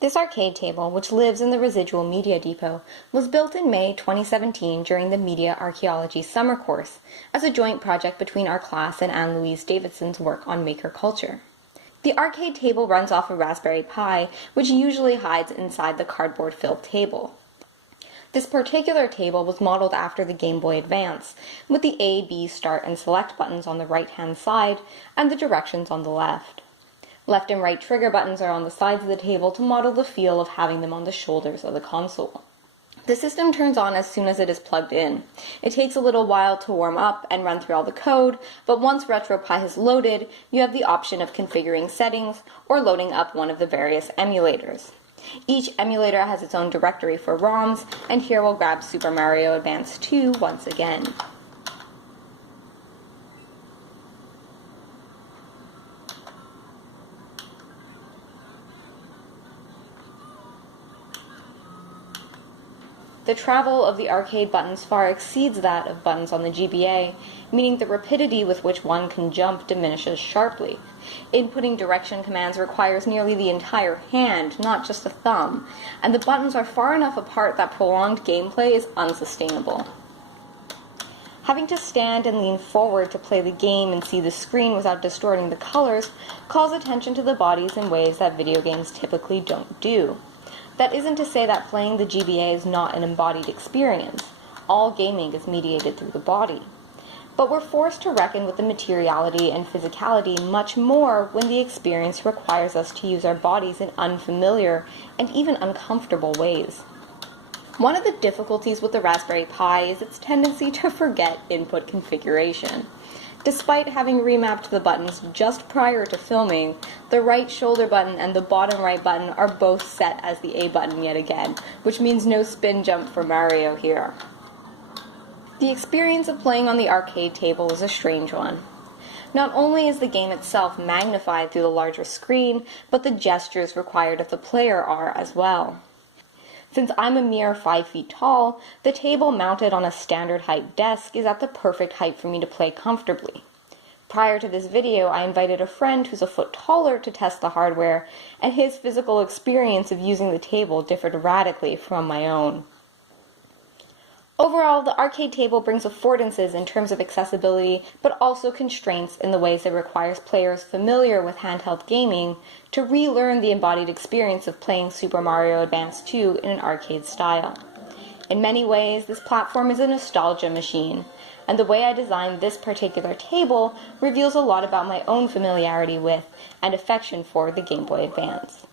This arcade table, which lives in the Residual Media Depot, was built in May 2017 during the Media Archaeology summer course as a joint project between our class and Ann Louise Davidson's work on maker culture. The arcade table runs off a Raspberry Pi, which usually hides inside the cardboard-filled table. This particular table was modeled after the Game Boy Advance, with the A, B, Start, and Select buttons on the right-hand side and the directions on the left. Left and right trigger buttons are on the sides of the table to model the feel of having them on the shoulders of the console. The system turns on as soon as it is plugged in. It takes a little while to warm up and run through all the code, but once Retropie has loaded, you have the option of configuring settings or loading up one of the various emulators. Each emulator has its own directory for ROMs, and here we'll grab Super Mario Advance 2 once again. The travel of the arcade buttons far exceeds that of buttons on the GBA, meaning the rapidity with which one can jump diminishes sharply. Inputting direction commands requires nearly the entire hand, not just a thumb, and the buttons are far enough apart that prolonged gameplay is unsustainable. Having to stand and lean forward to play the game and see the screen without distorting the colors calls attention to the bodies in ways that video games typically don't do. That isn't to say that playing the GBA is not an embodied experience. All gaming is mediated through the body. But we're forced to reckon with the materiality and physicality much more when the experience requires us to use our bodies in unfamiliar and even uncomfortable ways. One of the difficulties with the Raspberry Pi is its tendency to forget input configuration. Despite having remapped the buttons just prior to filming, the right shoulder button and the bottom right button are both set as the A button yet again, which means no spin jump for Mario here. The experience of playing on the arcade table is a strange one. Not only is the game itself magnified through the larger screen, but the gestures required of the player are as well. Since I'm a mere 5 feet tall, the table mounted on a standard height desk is at the perfect height for me to play comfortably. Prior to this video, I invited a friend who's a foot taller to test the hardware, and his physical experience of using the table differed radically from my own. Overall, the arcade table brings affordances in terms of accessibility, but also constraints in the ways it requires players familiar with handheld gaming to relearn the embodied experience of playing Super Mario Advance 2 in an arcade style. In many ways, this platform is a nostalgia machine, and the way I designed this particular table reveals a lot about my own familiarity with and affection for the Game Boy Advance.